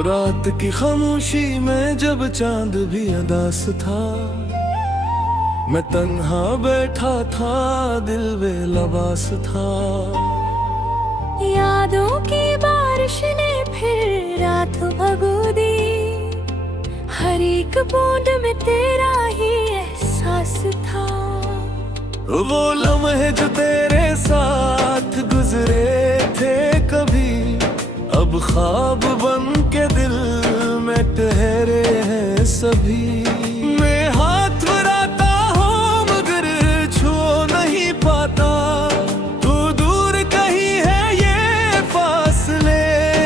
रात की खामोशी में जब चांद भी अदास था, मैं तन्हा बैठा था, दिल बेलबास था। यादों की बारिश ने फिर रात भगो दी, हर एक बूंद में तेरा ही एहसास था। वो लम्हे जो तेरे साथ गुजरे थे कभी, अब ख्वाब बन के दिल में ठहरे हैं सभी। मैं हाथ बढ़ाता हूँ मगर छू नहीं पाता, तू दूर कहीं है ये फासले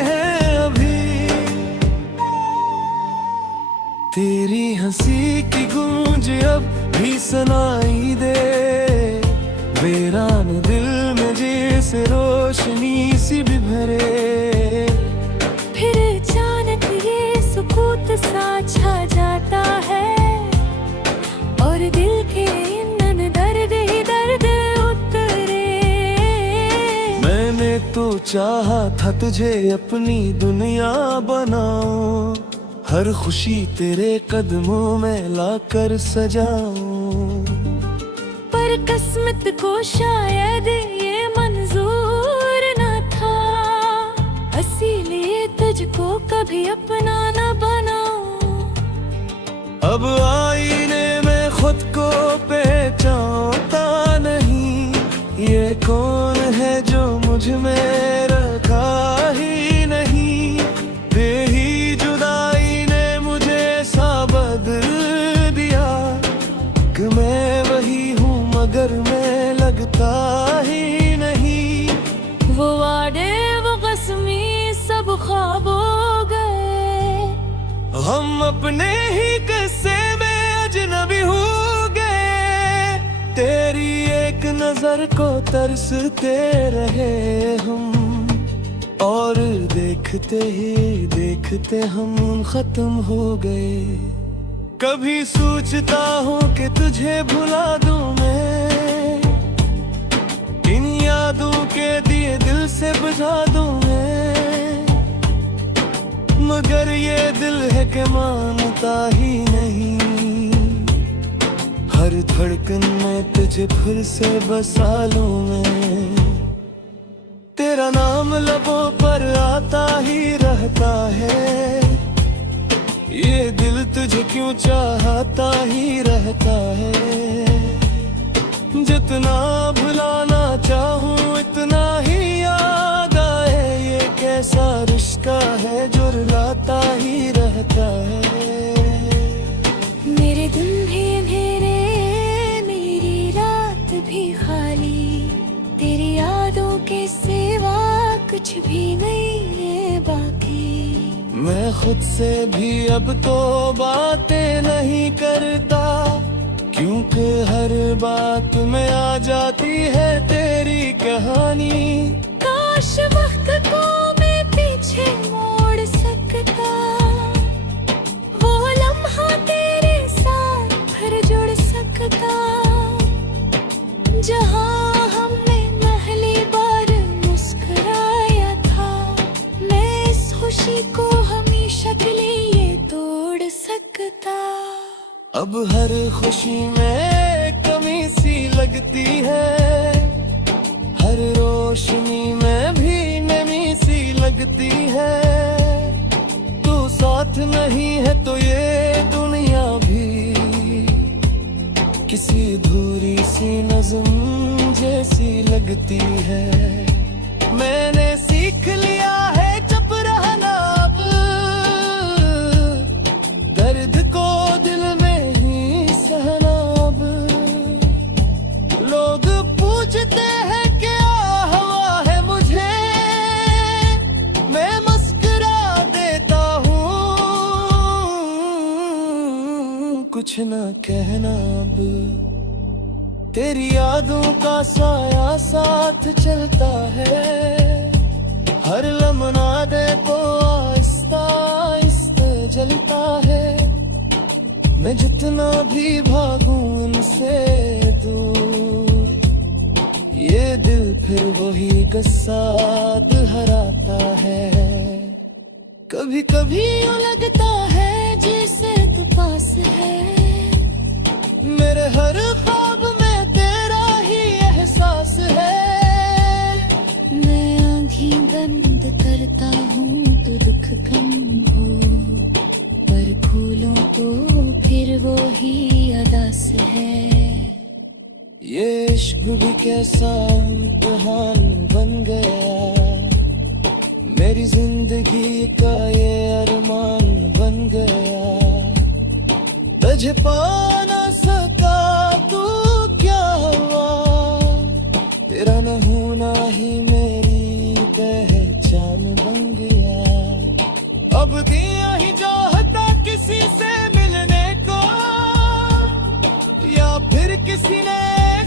हैं अभी। तेरी हंसी की गूंज अब भी सुनाई दे, वीरान दिल में जैसे रोशनी सी भी भरे। फिर अचानक ये सुकूत सा छा जाता है, और दिल के इन दर्द ही दर्द उतरे। मैंने तो चाहा था तुझे अपनी दुनिया बनाऊं, हर खुशी तेरे कदमों में लाकर सजाऊं। पर किस्मत को शायद ये मंजूर न था, इसीलिए तुझको कभी अपना न बनाऊं। अब आईने में खुद को पहचानता नहीं, ये कौन है जो मुझ में रखा ही नहीं। तेरी जुदाई ने मुझे सा बदल दिया कि मैं वही हूँ मगर मैं लगता ही नहीं। वो वादे वो कसमी सब ख्वाब हो गए, हम अपने ही किस्से में अजनबी हो गए। तेरी एक नजर को तरसते रहे हम, और देखते ही देखते हम खत्म हो गए। कभी सोचता हूँ कि तुझे भुला दूं मैं, इन यादों के दिए दिल से बुझा दूं मैं, मगर ये दिल है कि मानता ही नहीं। हर धड़कन में तुझे फिर से बसा लूं मैं, तेरा नाम लबों पर आता ही रहता है। ये दिल तुझे क्यों चाहता ही रहता है। जितना भुलाना चाहूँ इतना ही याद आए, ये कैसा रिश्ता है जो रुलाता ही रहता है। मेरे दिन भी अंधेरे मेरी रात भी खाली, तेरी यादों के सिवा कुछ भी नहीं है बाकी। मैं खुद से भी अब तो बातें नहीं करता, क्योंकि हर बात में आ जाती है तेरी कहानी। काश वक्त को मैं पीछे मोड़ सकता, वो लम्हा तेरे साथ फिर जुड़ सकता, जहाँ हमने पहली बार मुस्कुराया था। मैं इस खुशी को हमेशा के लिए तोड़ सकता। अब हर खुशी में कमी सी लगती है, हर रोशनी में भी नमी सी लगती है। तू साथ नहीं है तो ये दुनिया भी किसी अधूरी सी नज़्म जैसी लगती है। मैंने सीख लिया है चुप रहना अब, दर्द को दिल में ही सहना अब। लोग पूछते हैं क्या हुआ है मुझे, मैं मुस्कुरा देता हूँ, कुछ ना कहना अब। तेरी यादों का साया साथ चलता है, हर लम्हा दे को आहिस्ता आहिस्ता जलता है। मैं जितना भी भागूं इनसे दूर, ये दिल फिर वही गस्सा दोहराता है। कभी कभी यूं लगता है जैसे तू पास है, मेरे हर ख्वाब में तेरा ही एहसास है। मैं आँखें बंद करता हूँ तो दुख कम हो, पर खोलूं तो फिर वो ही अदास है। ये इश्क भी कैसा इम्तिहान बन गया, मेरी जिंदगी का ये अरमान बन गया। तुझे पा ना सका तू क्या हुआ, तेरा न होना ही मेरी पहचान बन गया। अब दिया ही चाहता किसी से मिलने को, या फिर किसी ने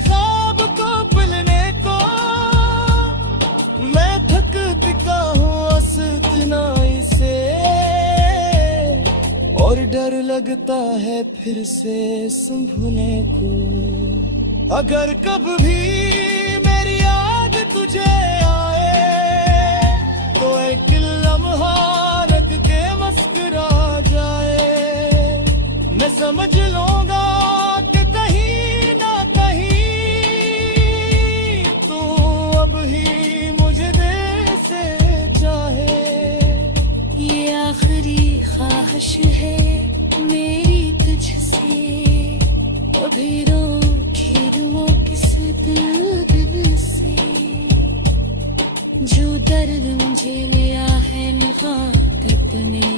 ख्वाब को पिलने को। मैं थक चुका हूँ इतनाई से, और डर लगता है फिर से संभलने को। अगर कब भी मेरी याद तुझे आए, तो एक लम्हा रख के मुस्कुरा जाए। मैं समझ लूंगा कि कहीं ना कहीं तू अब ही मुझे दिल से चाहे। ये आखिरी ख्वाहिश है मेरी तुझसे, कभी रोके वो किस दिल से। जो दर्द मुझे लिया है निगाह ने,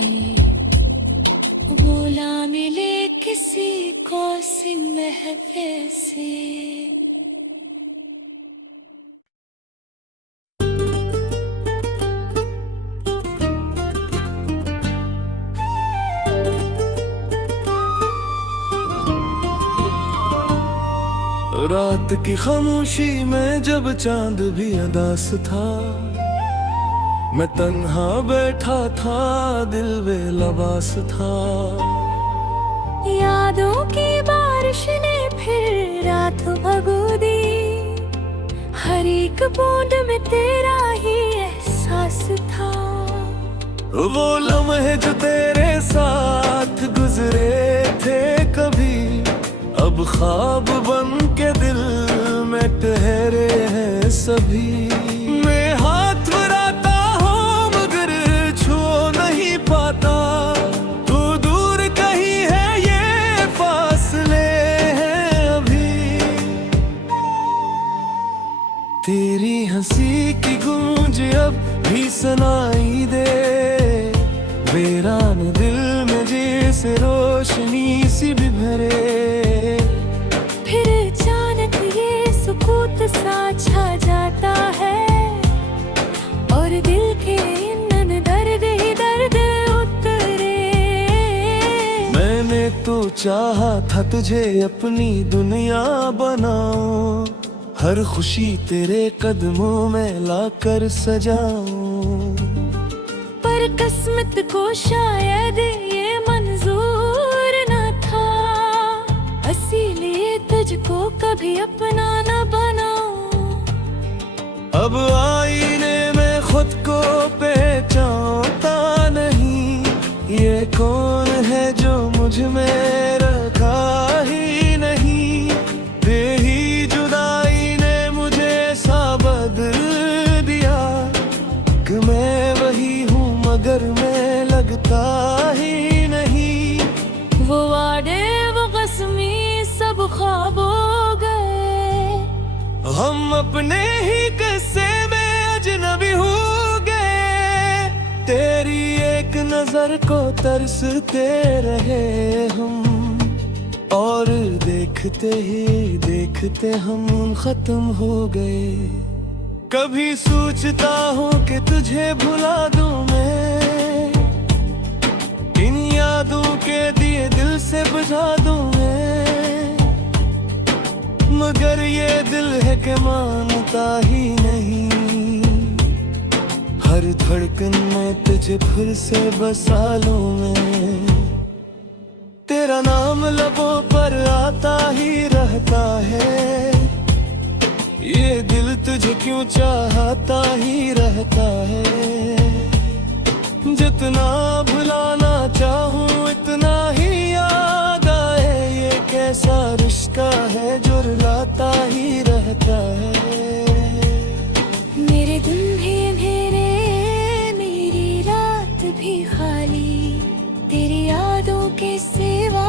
वो ना मिले किसी को सिन महफिल से। रात की खामोशी में जब चांद भी अदास था, मैं तन्हा बैठा था, दिल बेलबास था। यादों की बारिश ने फिर रात भगो दी, हर एक बूंद में तेरा ही एहसास था। वो लम्हे जो तेरे साथ गुजरे थे कभी, अब ख्वाब बन के दिल में ठहरे हैं सभी। मैं हाथ बढ़ाता हूँ मगर छू नहीं पाता, तू दूर कहीं है ये फासले हैं अभी। तेरी हंसी की गूंज अब भी सुनाई दे, वीरान दिल में जैसे रोशनी सी भी भरे। सुकूत सा छा जाता है, और दिल के इन दर्द ही दर्द उतरे। मैंने तो चाहा था तुझे अपनी दुनिया बनाऊं, हर खुशी तेरे कदमों में लाकर सजाऊं। पर किस्मत को शायद ये मंजूर न था, इसीलिए तुझको कभी अपना न बनाऊं। अब आईने में खुद को पहचानता नहीं, ये कौन है जो मुझ में रखा ही नहीं। तेरी जुदाई ने मुझे सा बदल दिया, कि मैं वही हूँ मगर मैं लगता ही नहीं। वो वादे वो कसमी सब ख्वाब हो गए, हम अपने ही किस्से में अजनबी हो गए। तेरी एक नजर को तरसते रहे हम, और देखते ही देखते हम खत्म हो गए। कभी सोचता हूँ कि तुझे भुला दूं मैं, इन यादों के दिए दिल से बुझा दूं मैं, मगर ये दिल है कि मानता ही नहीं। हर धड़कन में तुझे फिर से बसा लूं मैं, तेरा नाम लबों पर आता ही रहता है। ये दिल तुझे क्यों चाहता ही रहता है। जितना भुलाना चाहूं इतना ही याद आए। ये कैसा रिश्ता है जो रुलाता ही रहता है। मेरे दिन भी अंधेरे, मेरी रात भी खाली, तेरी यादों के सिवा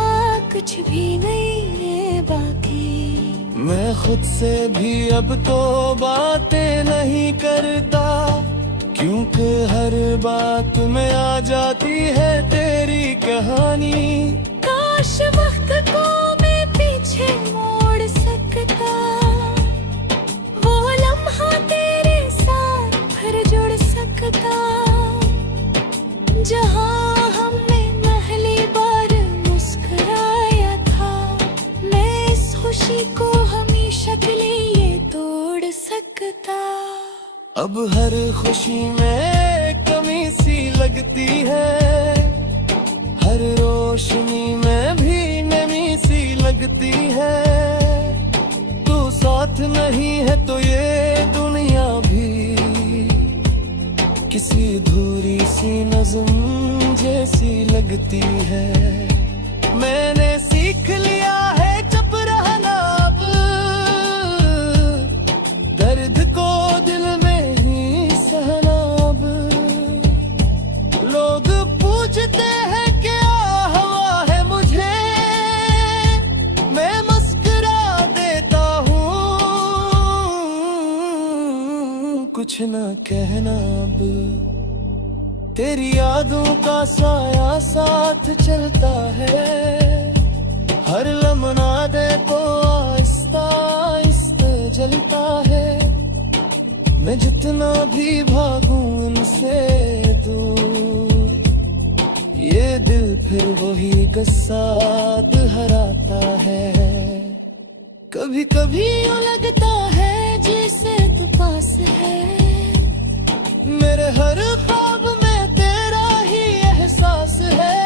कुछ भी नहीं है बाकी। मैं खुद से भी अब तो बातें नहीं करता, क्योंकि हर बात में आ जाती है तेरी कहानी। काश वक्त को मैं पीछे मोड़ सकता, वो लम्हा तेरे साथ फिर जुड़ सकता, जहां हमने पहली बार मुस्कुराया था। मैं इस खुशी को हमेशा के लिए तोड़ सकता। अब हर खुशी में कमी सी लगती है, हर रोशनी में भी नमी सी लगती है। तू साथ नहीं है तो ये दुनिया भी किसी अधूरी सी नज़्म जैसी लगती है। मैंने सीख लिया है चुप रहना अब, दर्द को दिल में ही सहना अब। लोग पूछते हैं क्या हुआ है मुझे, मैं मुस्कुरा देता हूँ, कुछ ना कहना अब। तेरी यादों का साया साथ चलता है, हर लम्हा दे तो आहिस्ता आहिस्ता जलता है। मैं जितना भी भागूं इनसे दूर, ये दिल फिर वही गुस्सा दोहराता है। कभी कभी यूं लगता है जैसे तू पास है, मेरे हर ख्वाब में तेरा ही एहसास है।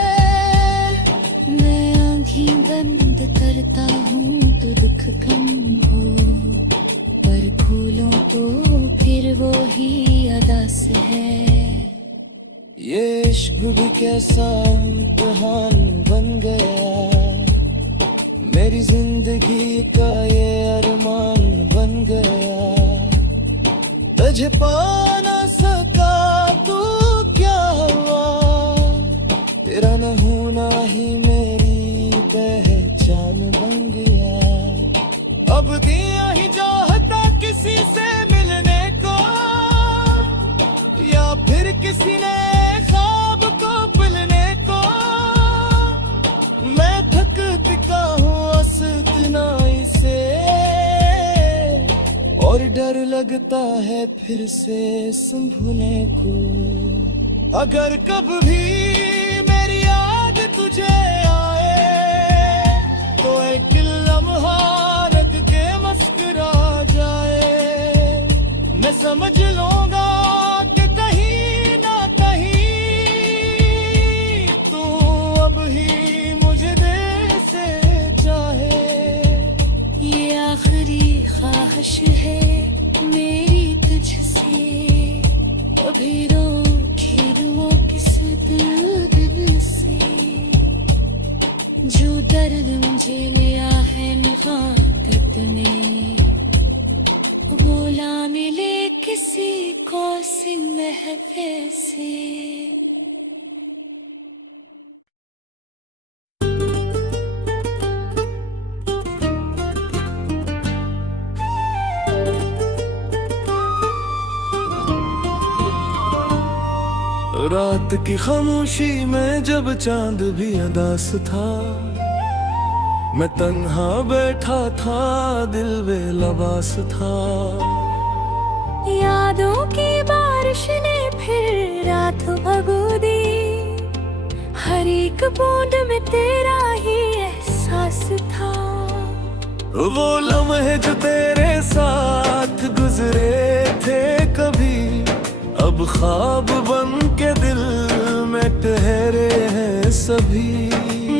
मैं आँखें बंद करता हूँ तो दुख कम हो, पर खोलूं तो फिर वो ही अदास है। ये इश्क भी कैसा इम्तिहान बन गया, मेरी जिंदगी का ये अरमान बन गया। तुझे पा ना सका तू क्या हुआ, तेरा न होना ही मेरी पहचान बन गया। अब दिया ही चाहता किसी से मिलने को, या फिर किसी ने ख्वाब को पिलने को। मैं थक चुका हूँ अस्तिनाई से, और डर लगता है फिर से संभलने को। अगर कभी भी मेरी याद तुझे आए, तो एक लम्हा रख के मुस्कुरा जाए। मैं समझ लूंगा कि कहीं ना कहीं तू अब ही मुझे दिल से चाहे। ये आखिरी ख्वाहिश है मेरी तुझसे, अभी रोके वो किस दिल से, जो दर्द मुझे लिया है मुहाबत ने, वो ला मिले किसी को सिंह महफिल से। रात की खामोशी में जब चांद भी अदास था, मैं तन्हा बैठा था, दिल बेलबास था। यादों की बारिश ने फिर रात भगो दी, हर एक बूंद में तेरा ही एहसास था। वो लम्हे जो तेरे साथ गुजरे थे कभी, अब ख्वाब बन के दिल में ठहरे हैं सभी।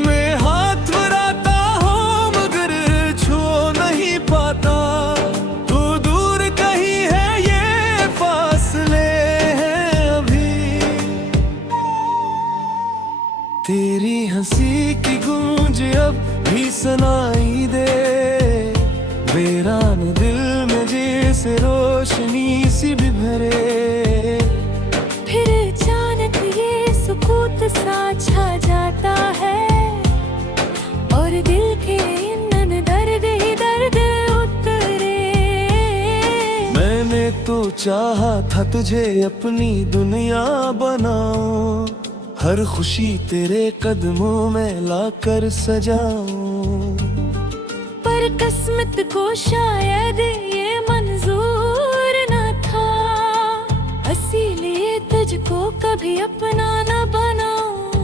मैं हाथ बढ़ाता हूँ मगर छू नहीं पाता, तू दूर कहीं है ये फासले हैं अभी। गूंज अब भी सुनाई दे, वीरान दिल में जैसे रोशनी सी भी भरे। फिर अचानक ये सुकूत सा छा जाता है, और दिल के इंधन दर्द ही दर्द उतरे। मैंने तो चाहा था तुझे अपनी दुनिया बनाऊं, हर खुशी तेरे कदमों में लाकर सजाऊं। पर किस्मत को शायद ये मंजूर न था, इसीलिए तुझको कभी अपना न बनाऊं।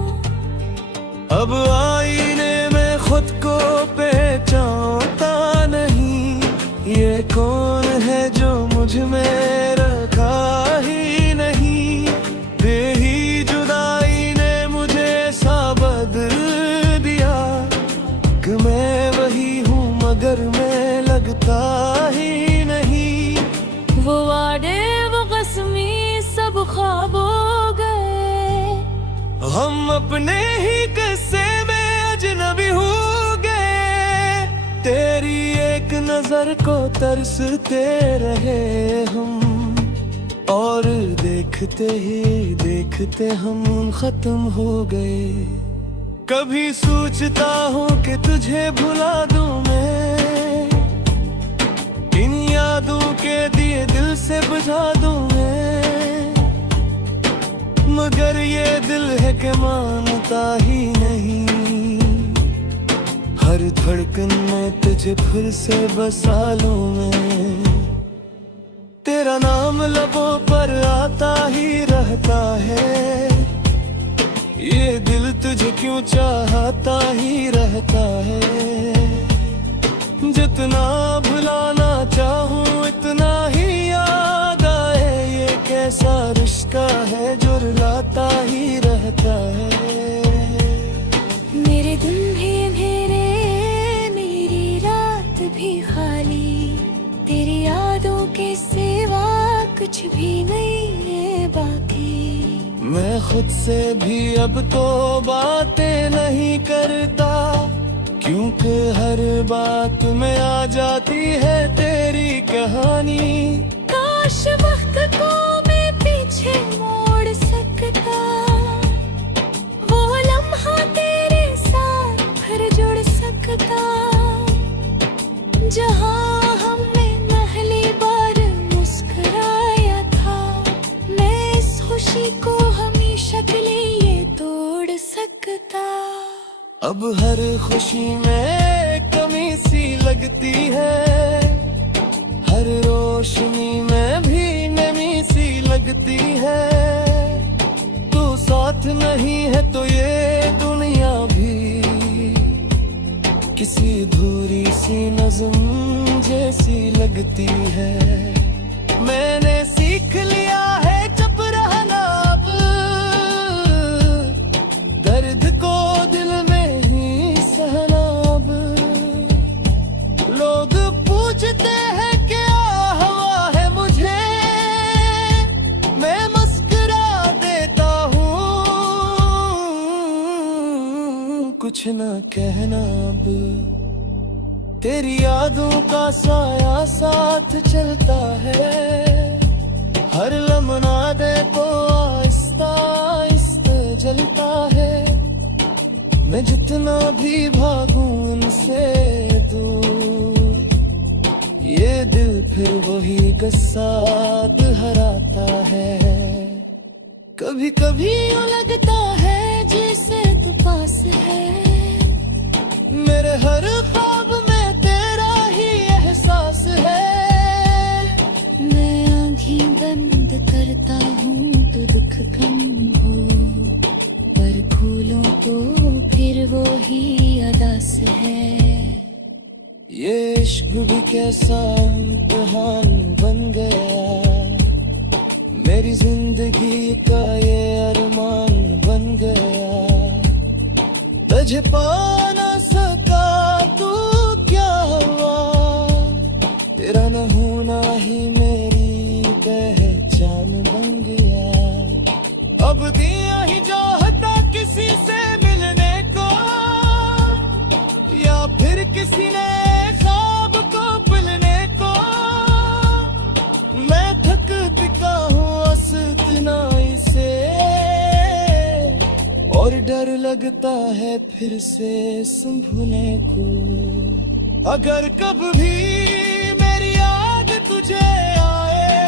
अब आईने में खुद को पहचानता नहीं, ये कौन है जो मुझ में रखा ही नहीं। तेरी जुदाई ने मुझे सा बदल दिया, कि मैं वही हूँ मगर मैं लगता ही नहीं। वो वादे वो कसमी सब ख्वाब हो गए, हम अपने ही किस्से में अजनबी हो गए। तेरी एक नजर को तरसते रहे हम, और देखते ही देखते हम खत्म हो गए। कभी सोचता हूँ कि तुझे भुला दूं मैं, इन यादों के दिए दिल से बुझा दूं मैं, मगर ये दिल है कि मानता ही नहीं। हर धड़कन में तुझे फिर से बसा लूं मैं, तेरा नाम लबों पर आता ही रहता है। ये दिल तुझे क्यों चाहता ही रहता है। जितना भुलाना चाहूं इतना ही याद आए, ये कैसा रिश्ता है जो रुलाता ही रहता है। मेरे दिन भी अंधेरे मेरी रात भी खाली, तेरी यादों के सिवा कुछ भी नहीं है बाकी। मैं खुद से भी अब तो बातें नहीं करता, क्योंकि हर बात में आ जाती है तेरी कहानी। काश वक्त को मैं पीछे मोड़ सकता, वो लम्हा तेरे साथ फिर जुड़ सकता, जहाँ हमने पहली बार मुस्कुराया था। मैं इस खुशी को हमेशा के लिए तोड़ सकता। अब हर खुशी में कमी सी लगती है, हर रोशनी में भी नमी सी लगती है। तू साथ नहीं है तो ये दुनिया भी किसी अधूरी सी नज़्म जैसी लगती है। मैंने सीख लिया है चुप रहना अब, दर्द को दिल में ही सहना अब। लोग पूछते हैं क्या हुआ है मुझे, मैं मुस्कुरा देता हूँ, कुछ ना कहना अब। तेरी यादों का साया साथ चलता है, हर लम्हा दे को आहिस्ता आहिस्ता जलता है। मैं जितना भी भागूं इनसे दूर, ये दिल फिर वही किस्सा दोहराता है। कभी कभी यूं लगता है जैसे तू पास है, मेरे हर ख्वाब में तेरा ही एहसास है। मैं आँखें बंद करता हूँ तो दुख कम हो, पर खोलूं तो फिर वो ही अदास है। ये इश्क भी कैसा इम्तिहान बन गया, मेरी जिंदगी का ये अरमान बन गया। तुझे पा ना सका तू क्या हुआ, तेरा न होना ही मेरी पहचान बन गया। अब दिया ही चाहता किसी से मिलने को, करता है फिर से संभलने को। अगर कभी भी मेरी याद तुझे आए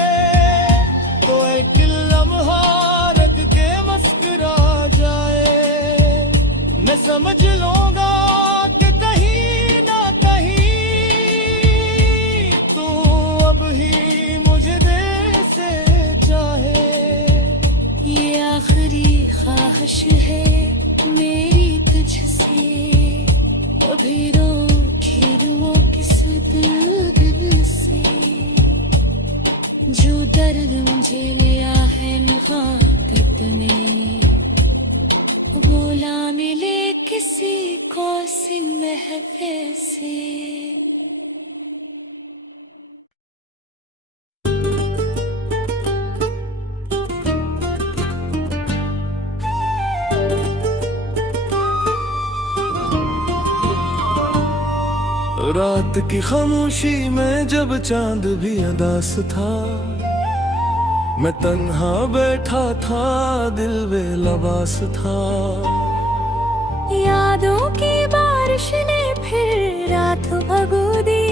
तो एक लम्हा रख के मुस्कुरा जाए। मैं समझ लूंगा कि कहीं ना कहीं तू अब ही मुझे दिल से चाहे। ये आखिरी ख्वाहिश है मेरी तुझसे, अभी रोके वो किस दिल से। जो दर्द मुझे लिया है निफाकत ने, वो ला मिले किसी को सिन महफिल से। रात की खामोशी में जब चांद भी अदास था, मैं तन्हा बैठा था, दिल बेलबास था। यादों की बारिश ने फिर रात भगो दी,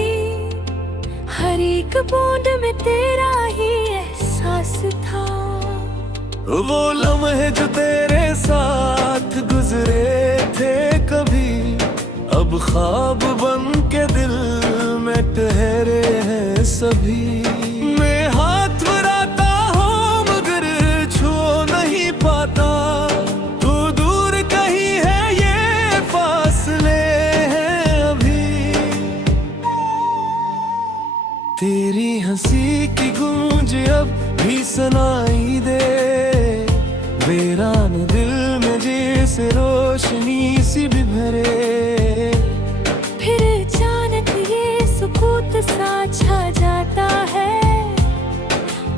हर एक बूंद में तेरा ही एहसास था। वो लम्हे जो तेरे साथ गुजरे थे कभी, अब ख्वाब बन के दिल में ठहरे हैं सभी। मैं हाथ बढ़ाता हूँ मगर छू नहीं पाता, तू दूर कहीं है ये फासले हैं अभी। तेरी हंसी की गूंज अब भी सुनाई दे, वीरान दिल में जैसे रोशनी सी भी भरे। फिर अचानक ये सुकूत सा छा जाता है,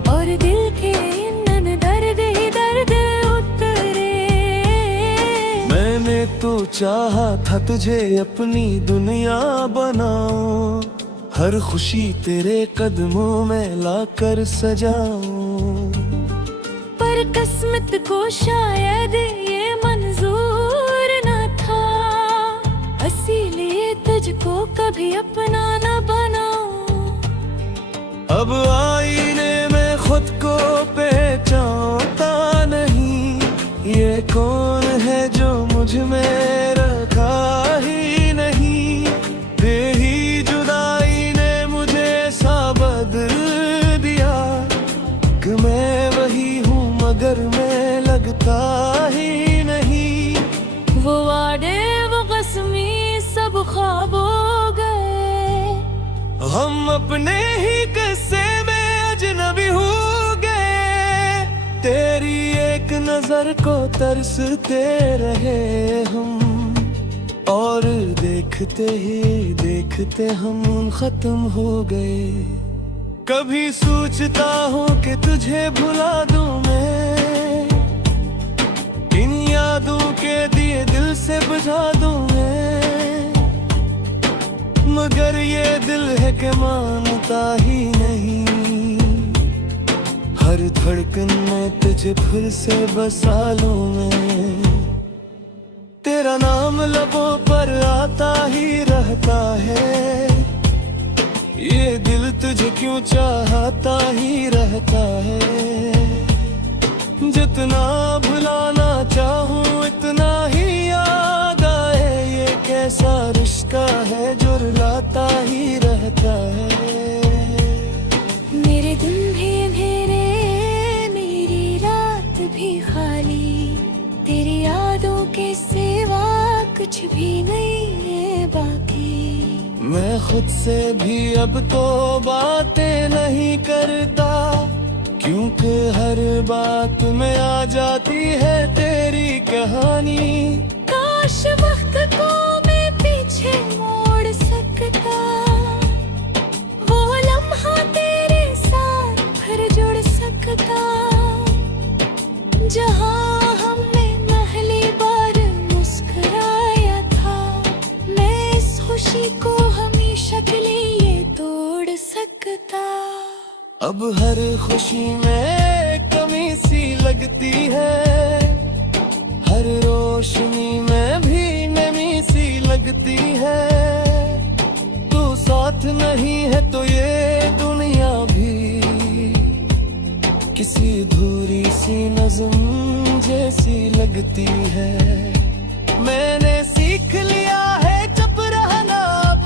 और दिल के इन दर्द ही दर्द उतरे। मैंने तो चाहा था तुझे अपनी दुनिया बनाऊं, हर खुशी तेरे कदमों में लाकर सजाऊं। पर किस्मत को शायद ये मंजूर न था, इसीलिए तुझको कभी अपना न बनाऊं। अब आईने में खुद को पहचानता नहीं, ये कौन है जो मुझ में रखा ही नहीं। तेरी जुदाई ने मुझे सा बदल दिया कि मैं वही हूँ मगर मैं लगता ही नहीं। वो वादे वो कसमी सब ख्वाब हो गए, हम अपने ही किस्से में अजनबी हो गए। तेरी एक नजर को तरसते रहे हम, और देखते ही देखते हम खत्म हो गए। कभी सोचता हूँ कि तुझे भुला दूं मैं, इन यादों के दिए दिल से बुझा दूं मैं, मगर ये दिल है कि मानता ही नहीं। हर धड़कन में तुझे फिर से बसा लूं मैं, तेरा नाम लबों पर आता ही रहता है। ये दिल तुझे क्यों चाहता ही रहता है। जितना भुलाना चाहूं इतना ही याद आए, ये कैसा रिश्ता है जो रुलाता ही रहता है। मेरे दिन भी अंधेरे मेरी रात भी खाली, तेरी यादों के सिवा कुछ भी नहीं है बाकी। मैं खुद से भी अब तो बातें नहीं करता, क्योंकि हर बात में आ जाती है तेरी कहानी। काश वक्त को मैं पीछे मोड़ सकता, वो लम्हा तेरे साथ फिर जुड़ सकता, जहाँ हमने पहली बार मुस्कुराया था। मैं इस खुशी को हमेशा के लिए तोड़ सकता। अब हर खुशी में कमी सी लगती है, हर हर रोशनी में भी नमी सी लगती है। तू साथ नहीं है तो ये दुनिया भी किसी अधूरी सी नज़्म जैसी लगती है। मैंने सीख लिया है चुप रहना अब,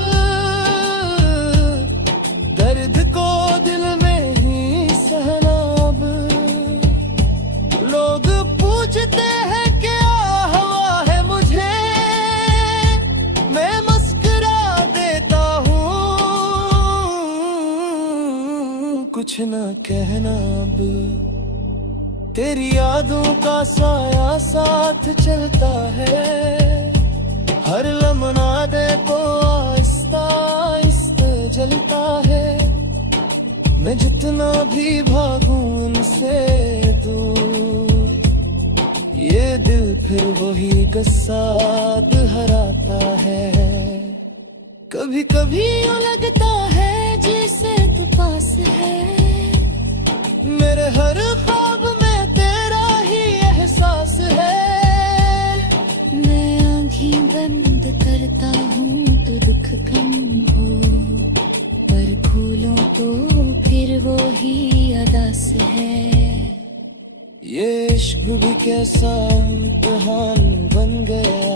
दर्द को दिल में ही सहना अब। लोग पूछते हैं क्या हुआ है मुझे, मैं मुस्कुरा देता हूँ, कुछ ना कहना अब। तेरी यादों का साया साथ चलता है, हर लम्हा देखो आहिस्ता आहिस्ता जलता है। मैं जितना भी भागूं इनसे दूर, ये दिल फिर वही गस्सा दोहराता है। कभी कभी यूं लगता है जैसे तू पास है, मेरे हर ख्वाब में तेरा ही एहसास है। मैं आँखें बंद करता हूँ तो दुख कम हो, पर खोलूं तो फिर वो ही अदास है। ये इश्क भी कैसा इम्तिहान बन गया,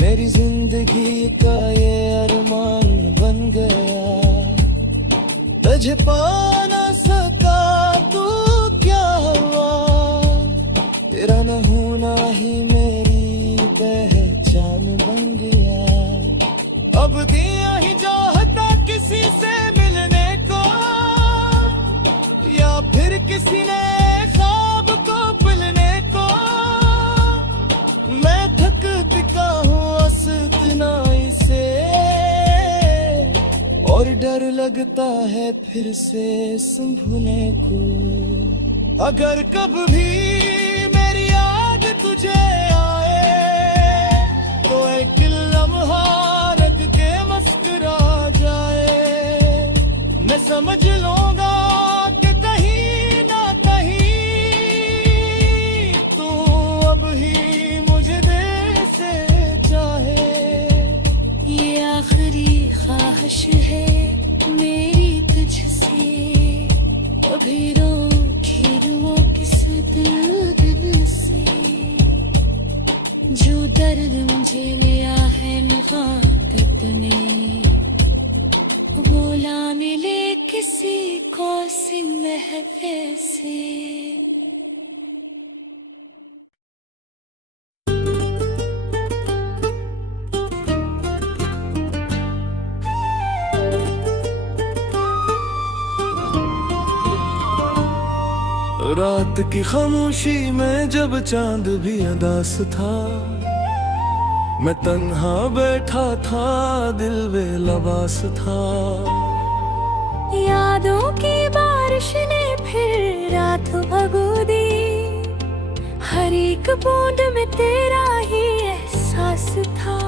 मेरी जिंदगी का ये अरमान बन गया। तुझे पा ना सका तू क्या हुआ, तेरा न होना ही मेरी पहचान बन गया। अब दिया ही चाहता किसी से मिलने को, या फिर किसी ने ख्वाब को पिलने को। मैं थक चुका हूँ इतनाई से, और डर लगता है फिर से संभलने को। अगर कभी भी मेरी याद तुझे आए, तो एक लम्हा रख के मुस्कुरा जाए। मैं समझ लूंगा कि कहीं ना कहीं तू अब ही मुझे दिल से चाहे। ये आखिरी ख्वाहिश है मेरी तुझसे, अभी रोके वो किस दिल से। जो दर्द मुझे लिया है मुहाबत ने, वो ना मिले किसी को महफिल से। रात की खामोशी में जब चांद भी अदास था, मैं तन्हा बैठा था, दिल बेलबास था। यादों की बारिश ने फिर रात भगो दी, हर एक बूंद में तेरा ही एहसास था।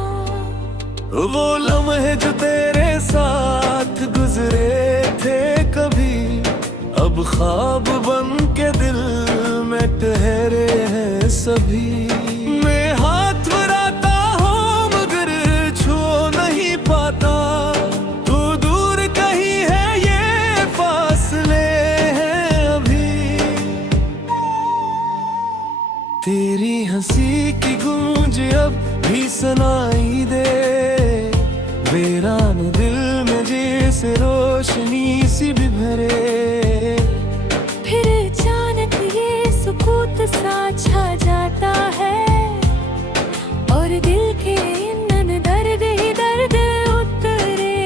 वो लम्हे जो तेरे साथ गुजरे थे कभी, अब ख्वाब बन के दिल में ठहरे हैं सभी। मैं हाथ बढ़ाता हूँ मगर छू नहीं पाता, तू दूर कहीं है ये फासले हैं अभी। तेरी हंसी की गूंज अब भी सुनाई दे, वीरान दिल में जैसे रोशनी सी भी भरे। फिर अचानक ये सुकूत सा छा जाता है, और दिल के इन दर्द ही दर्द उतरे।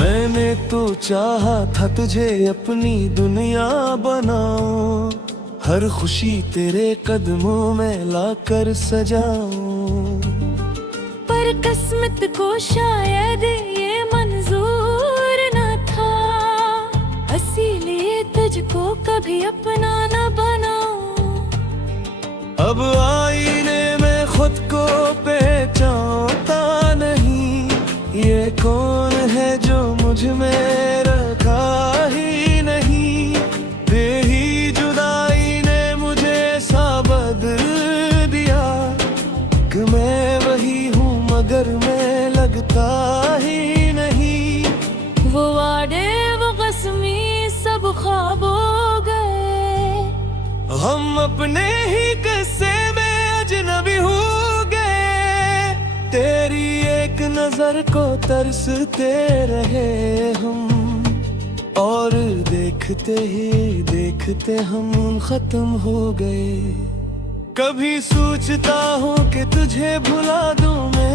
मैंने तो चाहा था तुझे अपनी दुनिया बनाऊं, हर खुशी तेरे कदमों में लाकर सजाऊं। पर किस्मत को शायद ये मंजूर न था, इसीलिए तुझको कभी अपना न बनाऊं। अब आईने में खुद को पहचानता नहीं, ये कौन है जो मुझ में रखा ही नहीं। तेरी जुदाई ने मुझे सा बदला मगर मैं लगता ही नहीं। वो वादे वो कसमी सब ख्वाब हो गए, हम अपने ही किस्से में अजनबी हो गए। तेरी एक नजर को तरसते रहे हम, और देखते ही देखते हम खत्म हो गए। कभी सोचता हूँ कि तुझे भुला दूं मैं,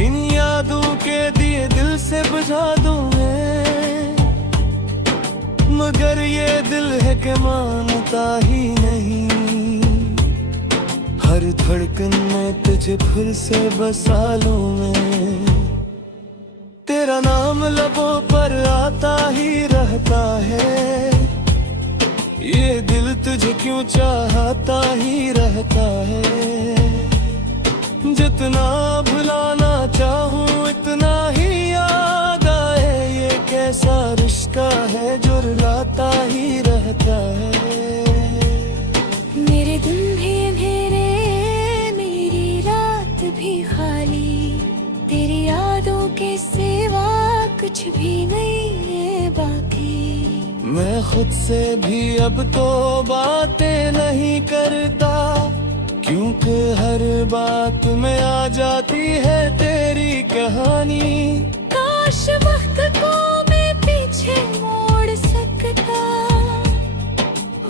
इन यादों के दिए दिल से बुझा दूं मैं, मगर ये दिल है कि मानता ही नहीं। हर धड़कन में तुझे फिर से बसा लूं मैं, तेरा नाम लबों पर आता ही रहता है। ये दिल तुझे क्यों चाहता ही रहता है। जितना भुलाना चाहूं इतना ही याद आए, ये कैसा रिश्ता है जो रुलाता ही रहता है। मेरे दिन भी अंधेरे मेरी रात भी खाली, तेरी यादों के सिवा कुछ भी नहीं है बाकी। मैं खुद से भी अब तो बातें नहीं करता, क्योंकि हर बात में आ जाती है तेरी कहानी। काश वक्त को मैं पीछे मोड़ सकता,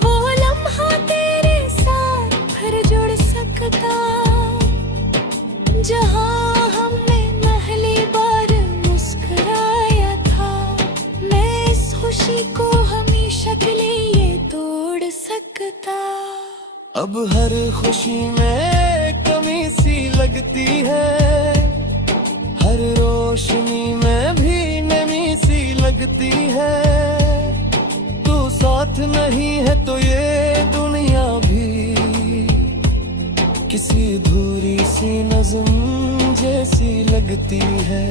वो लम्हा तेरे साथ फिर जुड़ सकता, जहाँ हमने पहली बार मुस्कुराया था। मैं इस खुशी को हमेशा के लिए तोड़ सकता। अब हर खुशी में कमी सी लगती है, हर रोशनी में भी नमी सी लगती है। तू साथ नहीं है तो ये दुनिया भी किसी अधूरी सी नज़्म जैसी लगती है।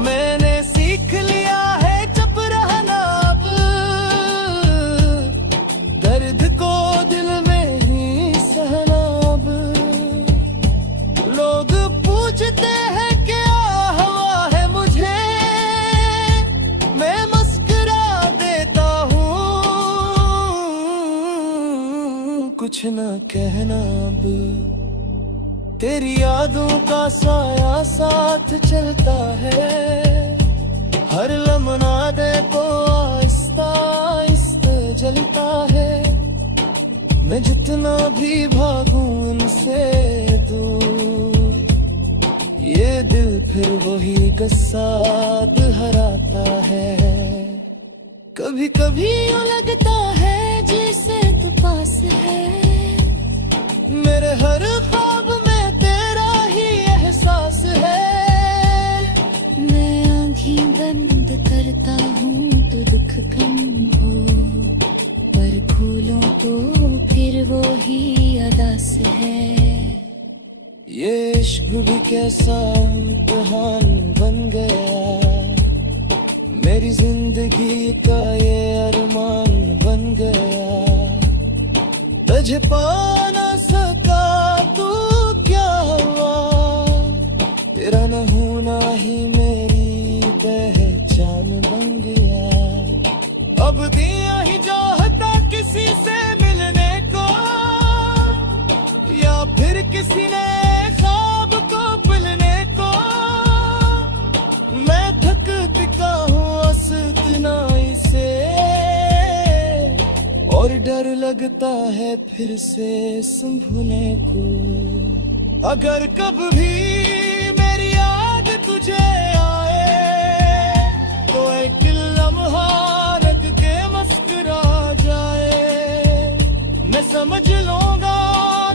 मैंने सीख लिया है चुप रहना अब, दर्द को दिल में ही सहना अब। लोग पूछते हैं क्या हुआ है मुझे, मैं मुस्कुरा देता हूँ, कुछ ना कहना अब। तेरी यादों का साया साथ चलता है, हर लम्हा दे को आहिस्ता आहिस्ता जलता है। मैं जितना भी भागूं इनसे दूर, ये दिल फिर वही गस्सा दोहराता है। कभी कभी यूं लगता है जैसे तू पास है, मेरे हर ख्वाब में तेरा ही एहसास है। मैं आँखें बंद करता हूँ तो दुख कम हो, पर खोलूं तो फिर वो ही अदास है। ये इश्क भी कैसा इम्तिहान बन गया, मेरी जिंदगी का ये अरमान बन गया। तुझे पा ना सका तू क्या हुआ, तेरा न होना ही मेरी पहचान बन गया। अब दिया ही चाहता किसी से मिलने को, या फिर किसी ने ख्वाब को पिलने को। मैं थक टिका हूँ अस्तिनाई से, और डर लगता है फिर से संभलने को। अगर कभी भी मेरी याद तुझे आए, तो एक लम्हा रख के मुस्कुरा जाए। मैं समझ लूंगा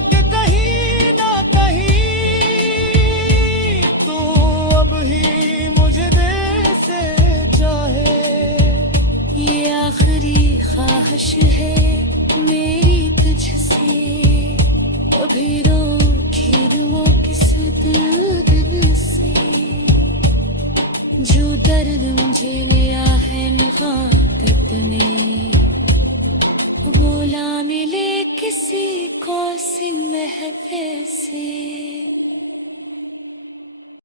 कि कहीं ना कहीं तू अब ही मुझे दिल से चाहे। ये आखिरी ख्वाहिश है मेरी तुझसे, अभी रोके रुओं किस दिल से, जो दर्द मुझे लिया है मुहाबत में, वो ला मिले किसी को सिंह महफिल से।